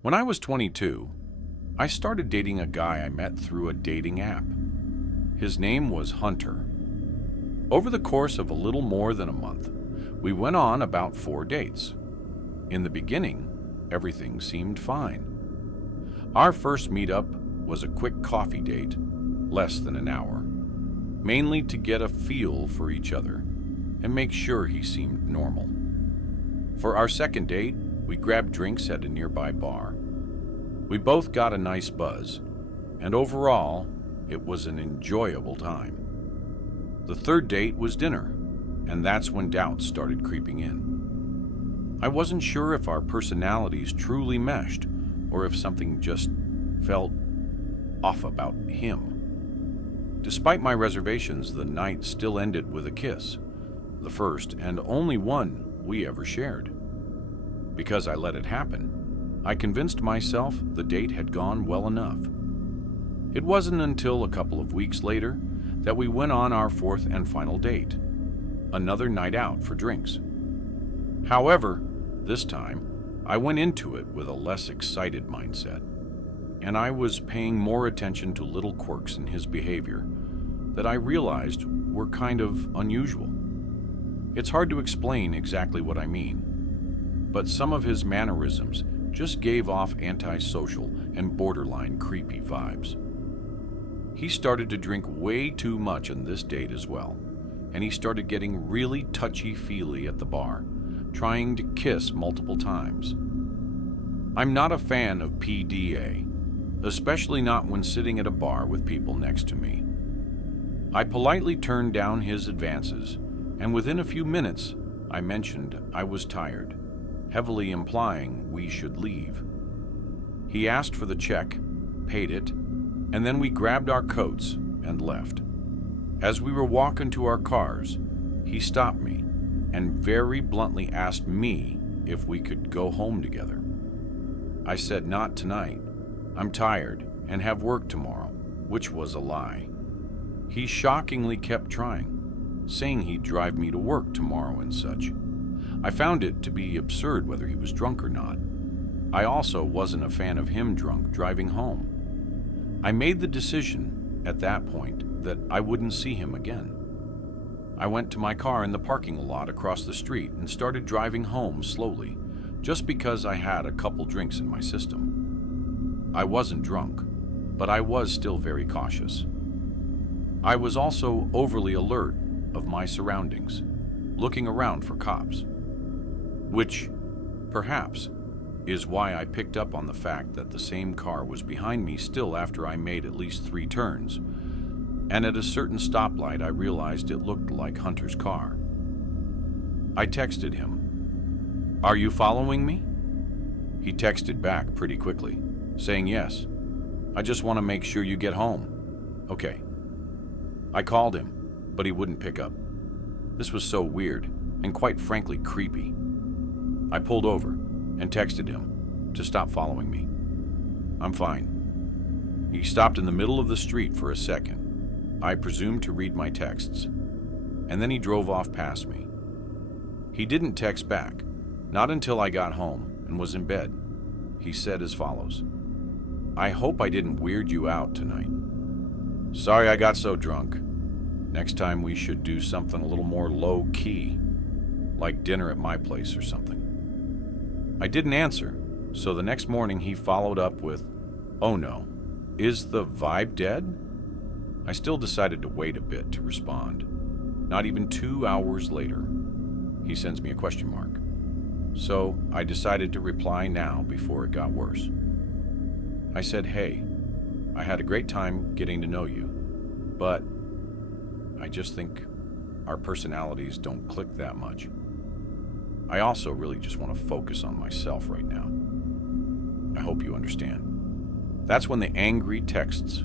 When I was 22, I started dating a guy I met through a dating app. His name was Hunter. Over the course of a little more than a month, we went on about 4 dates. In the beginning, everything seemed fine. Our first meetup was a quick coffee date, less than an hour, mainly to get a feel for each other and make sure he seemed normal. For our second date, we grabbed drinks at a nearby bar. We both got a nice buzz, and overall, it was an enjoyable time. The third date was dinner, and that's when doubts started creeping in. I wasn't sure if our personalities truly meshed, or if something just felt off about him. Despite my reservations, the night still ended with a kiss, the first and only one we ever shared. Because I let it happen, I convinced myself the date had gone well enough. It wasn't until a couple of weeks later that we went on our fourth and final date, another night out for drinks. However, this time, I went into it with a less excited mindset, and I was paying more attention to little quirks in his behavior that I realized were kind of unusual. It's hard to explain exactly what I mean, but some of his mannerisms just gave off antisocial and borderline creepy vibes. He started to drink way too much on this date as well, and he started getting really touchy-feely at the bar, trying to kiss multiple times. I'm not a fan of PDA, especially not when sitting at a bar with people next to me. I politely turned down his advances, and within a few minutes, I mentioned I was tired, heavily implying we should leave. He asked for the check, paid it, and then we grabbed our coats and left. As we were walking to our cars, he stopped me and very bluntly asked me if we could go home together. I said not tonight. I'm tired and have work tomorrow, which was a lie. He shockingly kept trying, saying he'd drive me to work tomorrow and such. I found it to be absurd whether he was drunk or not. I also wasn't a fan of him drunk driving home. I made the decision at that point that I wouldn't see him again. I went to my car in the parking lot across the street and started driving home slowly, just because I had a couple drinks in my system. I wasn't drunk, but I was still very cautious. I was also overly alert of my surroundings, looking around for cops. Which, perhaps, is why I picked up on the fact that the same car was behind me still after I made at least 3 turns, and at a certain stoplight I realized it looked like Hunter's car. I texted him, "Are you following me?" He texted back pretty quickly, saying yes. "I just want to make sure you get home." Okay. I called him, but he wouldn't pick up. This was so weird, and quite frankly creepy. I pulled over and texted him to stop following me. "I'm fine." He stopped in the middle of the street for a second, I presumed to read my texts, and then he drove off past me. He didn't text back, not until I got home and was in bed. He said as follows, "I hope I didn't weird you out tonight. Sorry I got so drunk. Next time we should do something a little more low-key, like dinner at my place or something." I didn't answer, so the next morning he followed up with, "Oh no, is the vibe dead?" I still decided to wait a bit to respond. Not even 2 hours later, he sends me a question mark. So I decided to reply now before it got worse. I said, "Hey, I had a great time getting to know you, but I just think our personalities don't click that much. I also really just want to focus on myself right now. I hope you understand." That's when the angry texts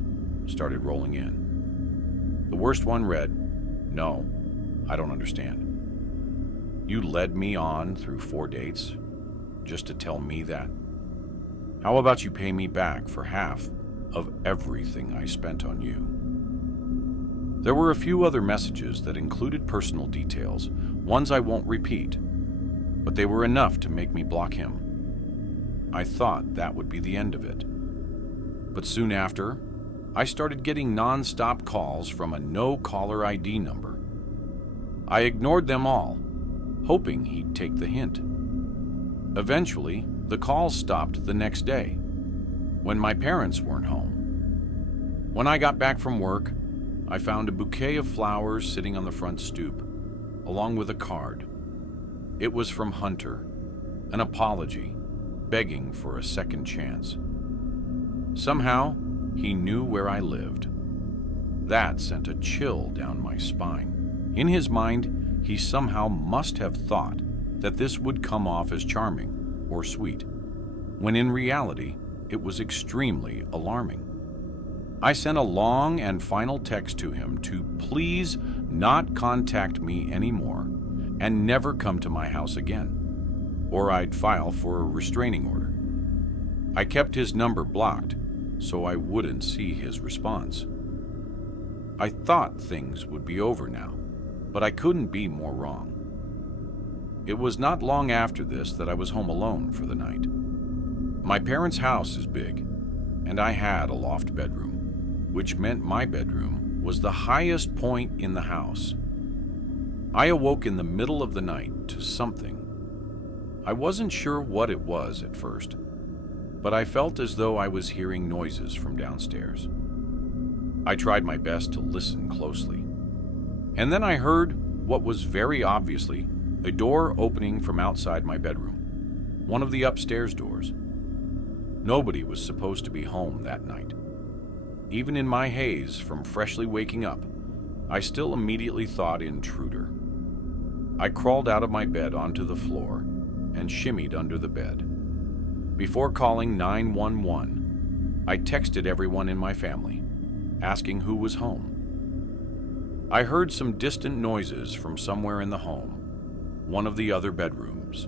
started rolling in. The worst one read, "No, I don't understand. You led me on through 4 dates just to tell me that? How about you pay me back for half of everything I spent on you?" There were a few other messages that included personal details, ones I won't repeat, but they were enough to make me block him. I thought that would be the end of it. But soon after, I started getting non-stop calls from a no-caller ID number. I ignored them all, hoping he'd take the hint. Eventually, the calls stopped the next day, when my parents weren't home. When I got back from work, I found a bouquet of flowers sitting on the front stoop, along with a card. It was from Hunter, an apology, begging for a second chance. Somehow, he knew where I lived. That sent a chill down my spine. In his mind, he somehow must have thought that this would come off as charming or sweet, when in reality, it was extremely alarming. I sent a long and final text to him to please not contact me anymore and never come to my house again, or I'd file for a restraining order. I kept his number blocked so I wouldn't see his response. I thought things would be over now, but I couldn't be more wrong. It was not long after this that I was home alone for the night. My parents' house is big, and I had a loft bedroom, which meant my bedroom was the highest point in the house. I awoke in the middle of the night to something. I wasn't sure what it was at first, but I felt as though I was hearing noises from downstairs. I tried my best to listen closely, and then I heard what was very obviously a door opening from outside my bedroom, one of the upstairs doors. Nobody was supposed to be home that night. Even in my haze from freshly waking up, I still immediately thought intruder. I crawled out of my bed onto the floor and shimmied under the bed. Before calling 911, I texted everyone in my family, asking who was home. I heard some distant noises from somewhere in the home, one of the other bedrooms.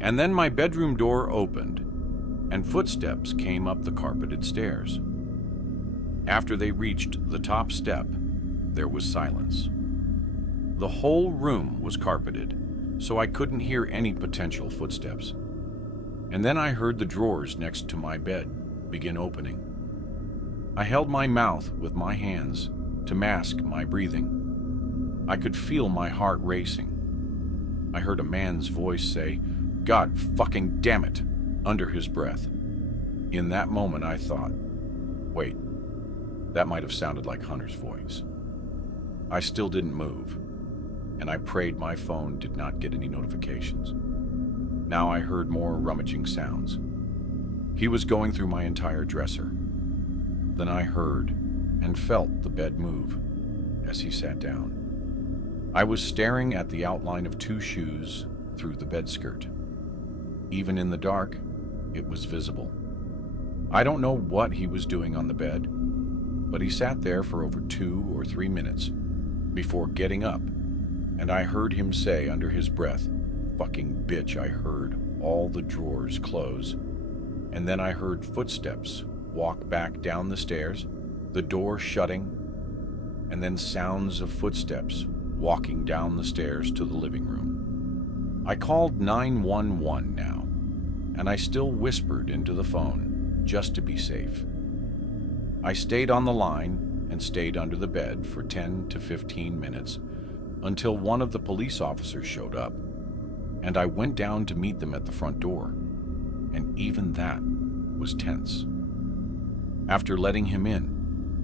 And then my bedroom door opened, and footsteps came up the carpeted stairs. After they reached the top step, there was silence. The whole room was carpeted, so I couldn't hear any potential footsteps. And then I heard the drawers next to my bed begin opening. I held my mouth with my hands to mask my breathing. I could feel my heart racing. I heard a man's voice say, "God fucking damn it," under his breath. In that moment I thought, wait, that might have sounded like Hunter's voice. I still didn't move, and I prayed my phone did not get any notifications. Now I heard more rummaging sounds. He was going through my entire dresser. Then I heard and felt the bed move as he sat down. I was staring at the outline of two shoes through the bed skirt. Even in the dark, it was visible. I don't know what he was doing on the bed, but he sat there for over 2 or 3 minutes before getting up, and I heard him say under his breath, "Fucking bitch." I heard all the drawers close, and then I heard footsteps walk back down the stairs, the door shutting, and then sounds of footsteps walking down the stairs to the living room. I called 911 now, and I still whispered into the phone just to be safe. I stayed on the line and stayed under the bed for 10 to 15 minutes until one of the police officers showed up, and I went down to meet them at the front door, and even that was tense. After letting him in,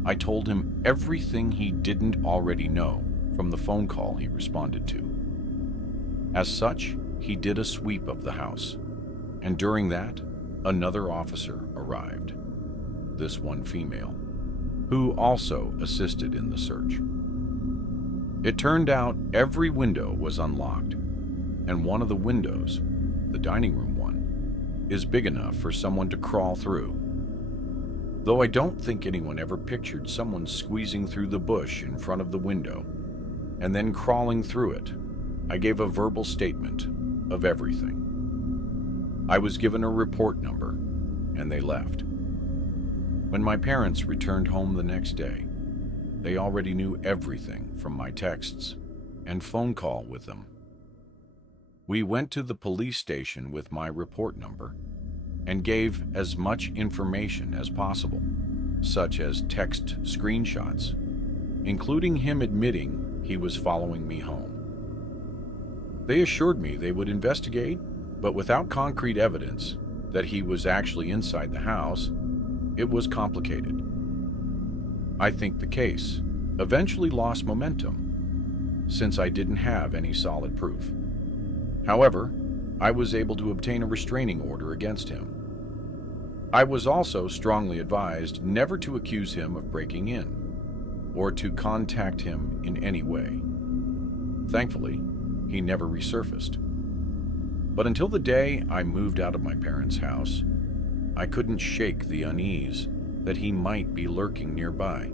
I told him everything he didn't already know from the phone call he responded to. As such, he did a sweep of the house, and during that, another officer arrived, this one female, who also assisted in the search. It turned out every window was unlocked, and one of the windows, the dining room one, is big enough for someone to crawl through. Though I don't think anyone ever pictured someone squeezing through the bush in front of the window and then crawling through it, I gave a verbal statement of everything. I was given a report number, and they left. When my parents returned home the next day, they already knew everything from my texts and phone call with them. We went to the police station with my report number and gave as much information as possible, such as text screenshots, including him admitting he was following me home. They assured me they would investigate, but without concrete evidence that he was actually inside the house, it was complicated. I think the case eventually lost momentum since I didn't have any solid proof. However, I was able to obtain a restraining order against him. I was also strongly advised never to accuse him of breaking in or to contact him in any way. Thankfully, he never resurfaced. But until the day I moved out of my parents' house, I couldn't shake the unease that he might be lurking nearby.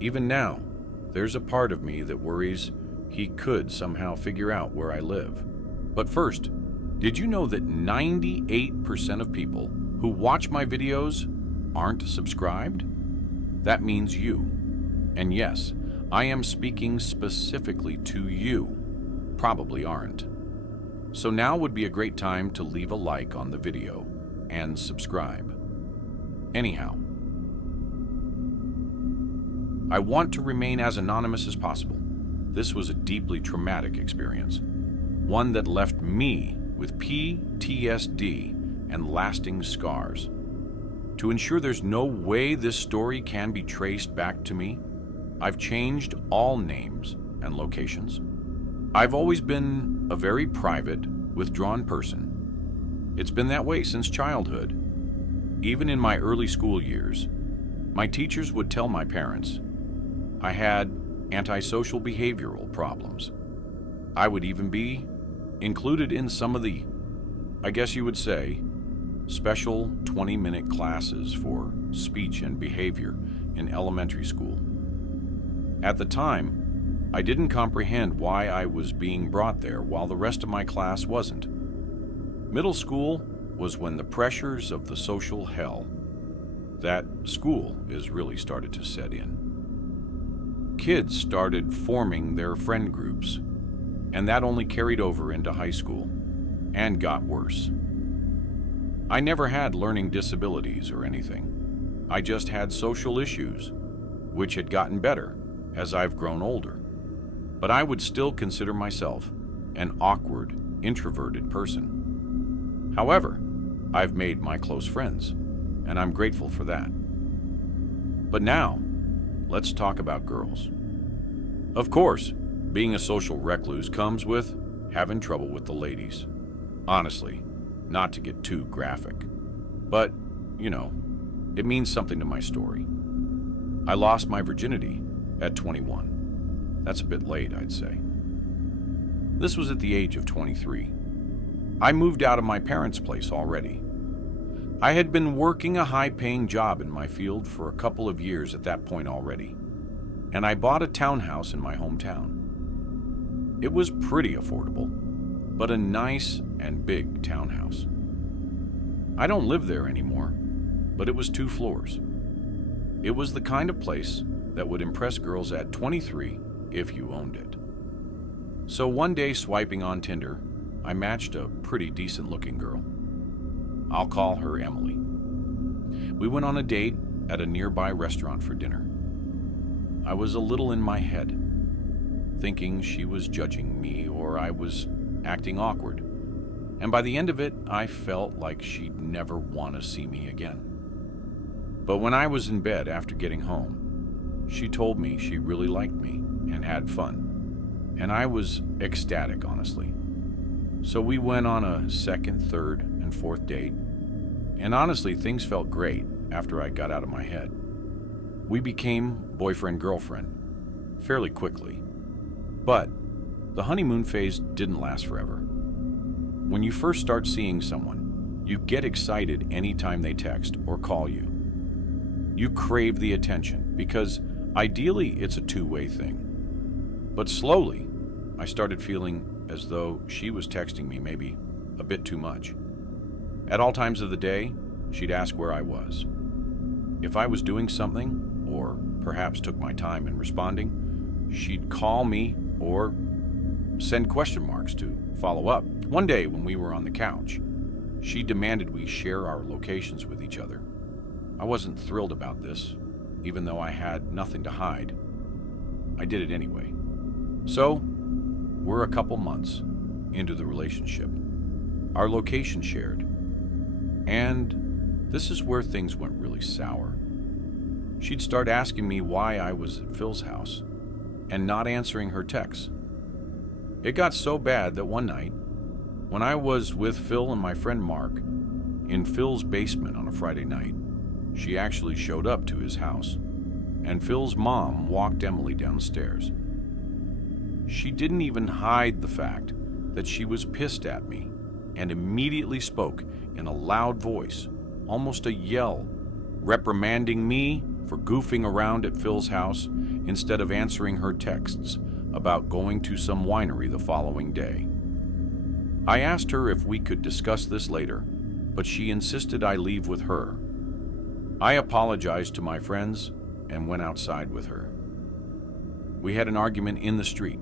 Even now, there's a part of me that worries he could somehow figure out where I live. But first, did you know that 98% of people who watch my videos aren't subscribed? That means you. And yes, I am speaking specifically to you. Probably aren't. So now would be a great time to leave a like on the video and subscribe. Anyhow, I want to remain as anonymous as possible. This was a deeply traumatic experience, one that left me with PTSD and lasting scars. To ensure there's no way this story can be traced back to me, I've changed all names and locations. I've always been a very private, withdrawn person. It's been that way since childhood. Even in my early school years, my teachers would tell my parents I had antisocial behavioral problems. I would even be included in some of the, I guess you would say, special 20-minute classes for speech and behavior in elementary school. At the time, I didn't comprehend why I was being brought there while the rest of my class wasn't. Middle school was when the pressures of the social hell that school is really started to set in. Kids started forming their friend groups, and that only carried over into high school and got worse. I never had learning disabilities or anything. I just had social issues, which had gotten better as I've grown older. But I would still consider myself an awkward, introverted person. However, I've made my close friends, and I'm grateful for that. But now, let's talk about girls. Of course, being a social recluse comes with having trouble with the ladies. Honestly, not to get too graphic, but, you know, it means something to my story. I lost my virginity at 21. That's a bit late, I'd say. This was at the age of 23. I moved out of my parents' place already. I had been working a high-paying job in my field for a couple of years at that point already, and I bought a townhouse in my hometown. It was pretty affordable, but a nice and big townhouse. I don't live there anymore, but it was 2 floors. It was the kind of place that would impress girls at 23 if you owned it. So one day, swiping on Tinder, I matched a pretty decent-looking girl. I'll call her Emily. We went on a date at a nearby restaurant for dinner. I was a little in my head, thinking she was judging me or I was acting awkward. And by the end of it, I felt like she'd never want to see me again. But when I was in bed after getting home, she told me she really liked me and had fun. And I was ecstatic, honestly. So we went on a second, third, and fourth date. And honestly, things felt great after I got out of my head. We became boyfriend-girlfriend fairly quickly. But the honeymoon phase didn't last forever. When you first start seeing someone, you get excited anytime they text or call you. You crave the attention because ideally it's a two-way thing. But slowly, I started feeling as though she was texting me maybe a bit too much. At all times of the day, she'd ask where I was. If I was doing something, or perhaps took my time in responding, she'd call me or send question marks to follow up. One day when we were on the couch, She demanded we share our locations with each other. I wasn't thrilled about this, even though I had nothing to hide. I did it anyway. So, we're a couple months into the relationship. Our location shared. And this is where things went really sour. She'd start asking me why I was at Phil's house and not answering her texts. It got so bad that one night, when I was with Phil and my friend Mark in Phil's basement on a Friday night, she actually showed up to his house, and Phil's mom walked Emily downstairs. She didn't even hide the fact that she was pissed at me and immediately spoke in a loud voice, almost a yell, reprimanding me for goofing around at Phil's house instead of answering her texts about going to some winery the following day. I asked her if we could discuss this later, but she insisted I leave with her. I apologized to my friends and went outside with her. We had an argument in the street.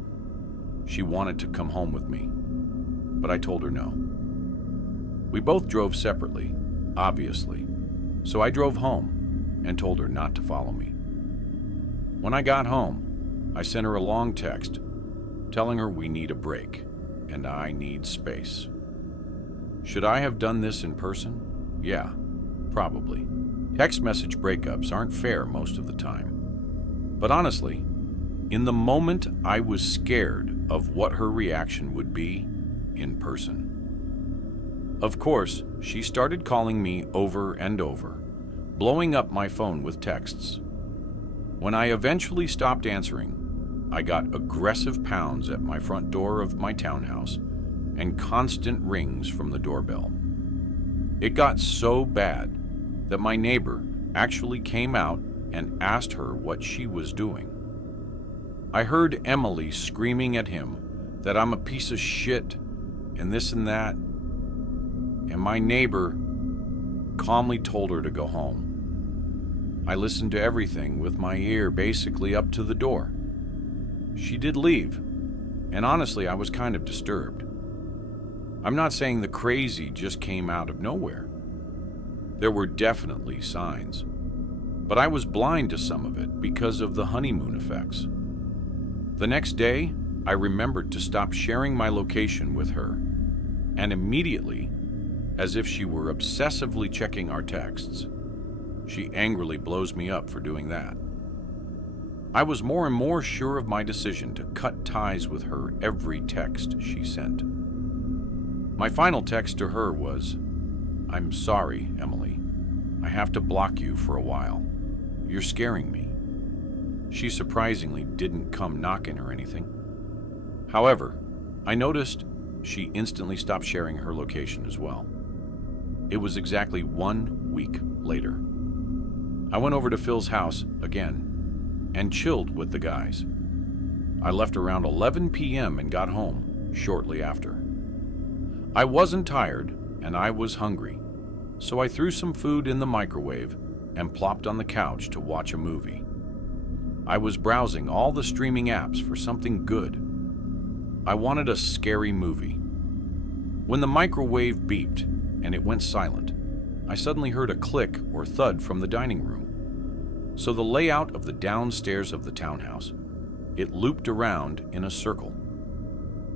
She wanted to come home with me, but I told her no. We both drove separately, obviously, so I drove home and told her not to follow me. When I got home, I sent her a long text telling her we need a break and I need space. Should I have done this in person? Yeah, probably. Text message breakups aren't fair most of the time. But honestly, in the moment I was scared of what her reaction would be in person. Of course, she started calling me over and over, blowing up my phone with texts. When I eventually stopped answering, I got aggressive pounds at my front door of my townhouse and constant rings from the doorbell. It got so bad that my neighbor actually came out and asked her what she was doing. I heard Emily screaming at him that I'm a piece of shit and this and that, and my neighbor calmly told her to go home. I listened to everything with my ear basically up to the door. She did leave, and honestly, I was kind of disturbed. I'm not saying the crazy just came out of nowhere. There were definitely signs, but I was blind to some of it because of the honeymoon effects. The next day, I remembered to stop sharing my location with her, and immediately, as if she were obsessively checking our texts, she angrily blows me up for doing that. I was more and more sure of my decision to cut ties with her every text she sent. My final text to her was, "I'm sorry, Emily. I have to block you for a while. You're scaring me." She surprisingly didn't come knocking or anything. However, I noticed she instantly stopped sharing her location as well. It was exactly 1 week later. I went over to Phil's house again and chilled with the guys. I left around 11 p.m. and got home shortly after. I wasn't tired and I was hungry, so I threw some food in the microwave and plopped on the couch to watch a movie. I was browsing all the streaming apps for something good. I wanted a scary movie. When the microwave beeped and it went silent, I suddenly heard a click or thud from the dining room. So the layout of the downstairs of the townhouse, it looped around in a circle.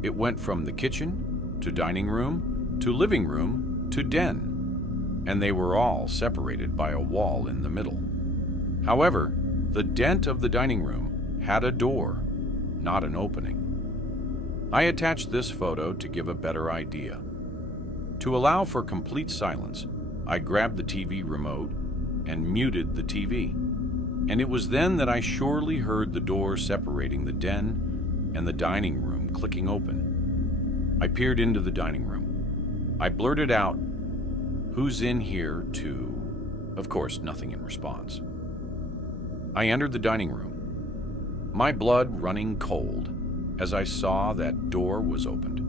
It went from the kitchen to dining room to living room to den, and they were all separated by a wall in the middle. However, the dent of the dining room had a door, not an opening. I attached this photo to give a better idea. To allow for complete silence, I grabbed the TV remote and muted the TV. And it was then that I surely heard the door separating the den and the dining room clicking open. I peered into the dining room. I blurted out, "Who's in here?" to, of course, nothing in response. I entered the dining room, my blood running cold as I saw that door was opened.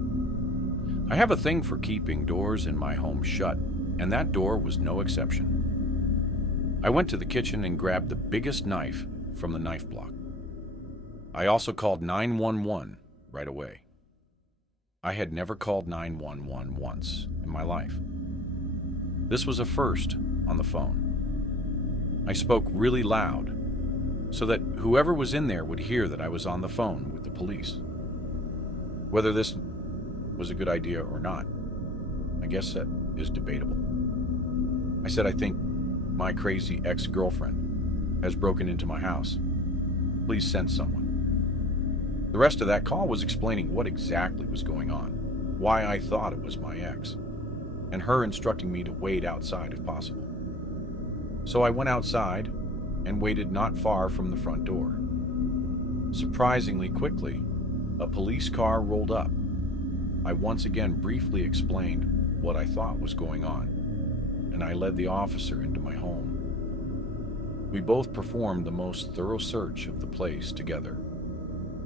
I have a thing for keeping doors in my home shut, and that door was no exception. I went to the kitchen and grabbed the biggest knife from the knife block. I also called 911 right away. I had never called 911 once in my life. This was a first on the phone. I spoke really loud so that whoever was in there would hear that I was on the phone with the police. Whether this was a good idea or not, I guess that is debatable. I said, I think my crazy ex-girlfriend has broken into my house. Please send someone. The rest of that call was explaining what exactly was going on, why I thought it was my ex, and her instructing me to wait outside if possible. So I went outside and waited not far from the front door. Surprisingly quickly, a police car rolled up. I once again briefly explained what I thought was going on, and I led the officer into my home. We both performed the most thorough search of the place together,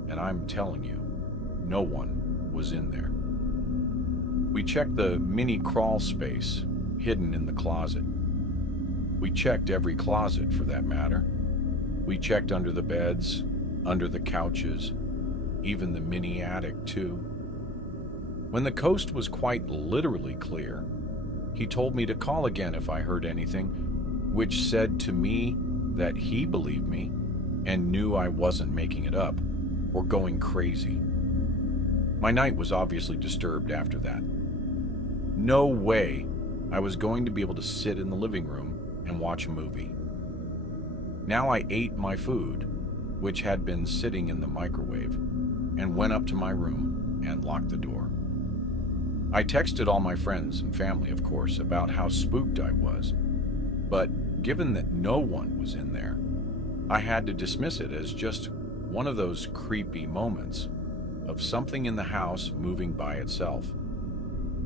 and I'm telling you, no one was in there. We checked the mini crawl space hidden in the closet. We checked every closet for that matter. We checked under the beds, under the couches, even the mini attic too. When the coast was quite literally clear, he told me to call again if I heard anything, which said to me that he believed me and knew I wasn't making it up or going crazy. My night was obviously disturbed after that. No way I was going to be able to sit in the living room and watch a movie. Now I ate my food, which had been sitting in the microwave, and went up to my room and locked the door. I texted all my friends and family, of course, about how spooked I was, but given that no one was in there, I had to dismiss it as just one of those creepy moments of something in the house moving by itself.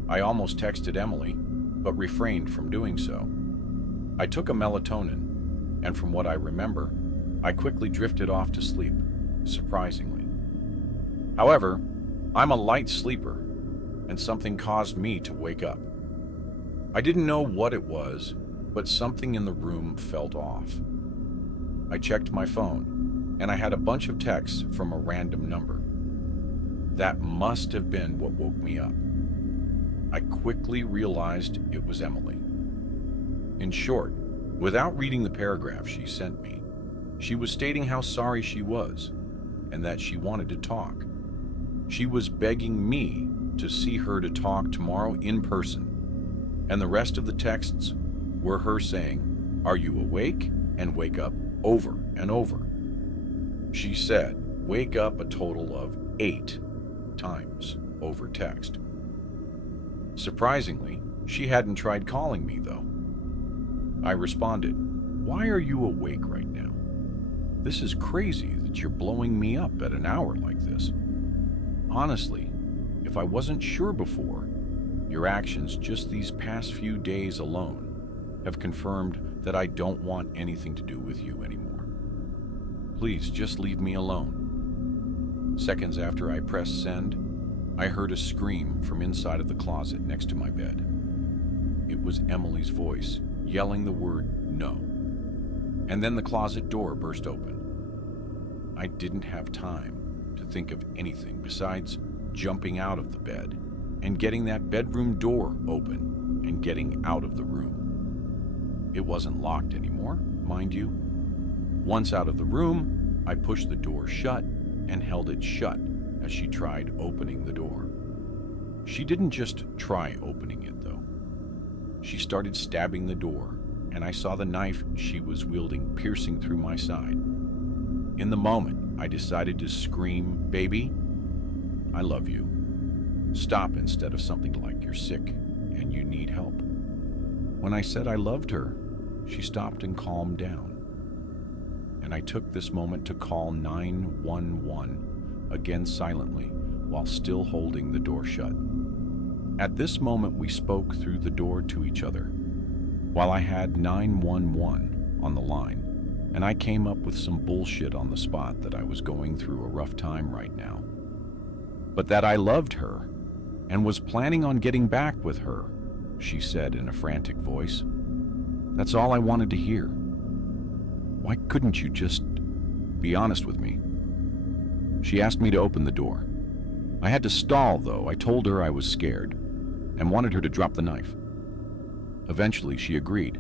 I almost texted Emily, but refrained from doing so. I took a melatonin, and from what I remember, I quickly drifted off to sleep, surprisingly. However, I'm a light sleeper, and something caused me to wake up. I didn't know what it was, but something in the room felt off. I checked my phone, and I had a bunch of texts from a random number. That must have been what woke me up. I quickly realized it was Emily. In short, without reading the paragraph she sent me, she was stating how sorry she was, and that she wanted to talk. She was begging me to see her to talk tomorrow in person, and the rest of the texts were her saying, "Are you awake?" and "Wake up," over and over. She said, "Wake up" a total of 8 times over text. Surprisingly, she hadn't tried calling me though. I responded, "Why are you awake right now? This is crazy that you're blowing me up at an hour like this. Honestly, if I wasn't sure before, your actions just these past few days alone have confirmed that I don't want anything to do with you anymore. Please just leave me alone." Seconds after I pressed send, I heard a scream from inside of the closet next to my bed. It was Emily's voice, yelling the word "no." And then the closet door burst open. I didn't have time to think of anything besides jumping out of the bed and getting that bedroom door open and getting out of the room. It wasn't locked anymore, mind you. Once out of the room, I pushed the door shut and held it shut as she tried opening the door. She didn't just try opening it, though. She started stabbing the door, and I saw the knife she was wielding piercing through my side. In the moment, I decided to scream, "Baby, I love you. Stop," instead of something like, "You're sick and you need help." When I said I loved her, she stopped and calmed down. And I took this moment to call 911, again silently, while still holding the door shut. At this moment, we spoke through the door to each other, while I had 911 on the line, and I came up with some bullshit on the spot that I was going through a rough time right now, but that I loved her and was planning on getting back with her, she said in a frantic voice. That's all I wanted to hear. Why couldn't you just be honest with me? She asked me to open the door. I had to stall, though. I told her I was scared and wanted her to drop the knife. Eventually, she agreed,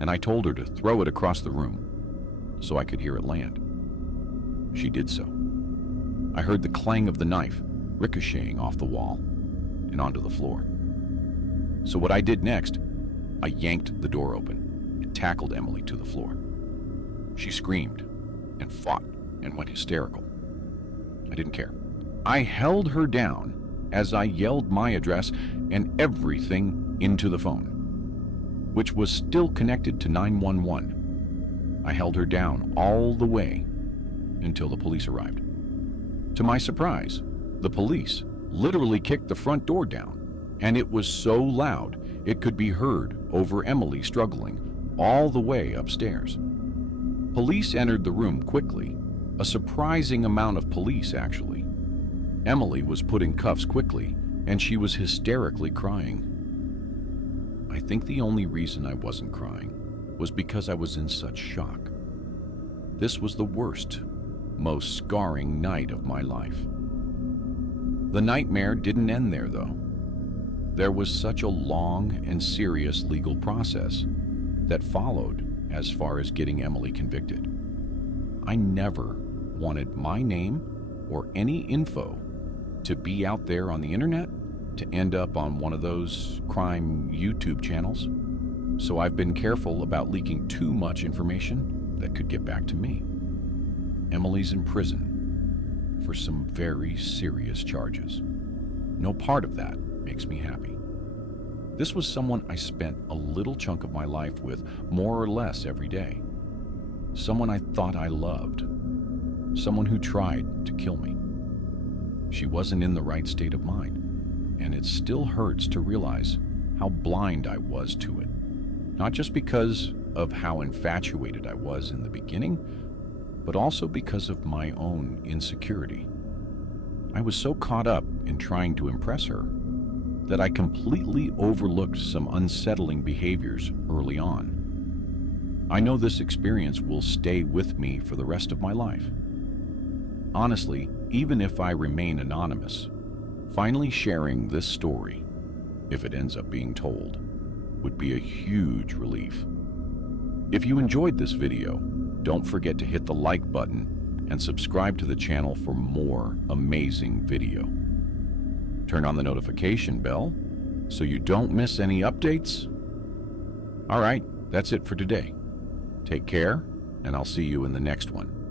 and I told her to throw it across the room so I could hear it land. She did so. I heard the clang of the knife ricocheting off the wall and onto the floor. So what I did next, I yanked the door open and tackled Emily to the floor. She screamed and fought and went hysterical. I didn't care. I held her down as I yelled my address and everything into the phone, which was still connected to 911. I held her down all the way until the police arrived. To my surprise, the police literally kicked the front door down, and it was so loud it could be heard over Emily struggling all the way upstairs. Police entered the room quickly, a surprising amount of police actually. Emily was put in cuffs quickly, and she was hysterically crying. I think the only reason I wasn't crying was because I was in such shock. This was the worst, most scarring night of my life. The nightmare didn't end there, though. There was such a long and serious legal process that followed as far as getting Emily convicted. I never wanted my name or any info to be out there on the internet, to end up on one of those crime YouTube channels. So I've been careful about leaking too much information that could get back to me. Emily's in prison for some very serious charges. No part of that makes me happy. This was someone I spent a little chunk of my life with more or less every day. Someone I thought I loved. Someone who tried to kill me. She wasn't in the right state of mind, and it still hurts to realize how blind I was to it. Not just because of how infatuated I was in the beginning, but also because of my own insecurity. I was so caught up in trying to impress her that I completely overlooked some unsettling behaviors early on. I know this experience will stay with me for the rest of my life. Honestly, even if I remain anonymous, finally sharing this story, if it ends up being told, would be a huge relief. If you enjoyed this video, don't forget to hit the like button and subscribe to the channel for more amazing video. Turn on the notification bell so you don't miss any updates. All right, that's it for today. Take care, and I'll see you in the next one.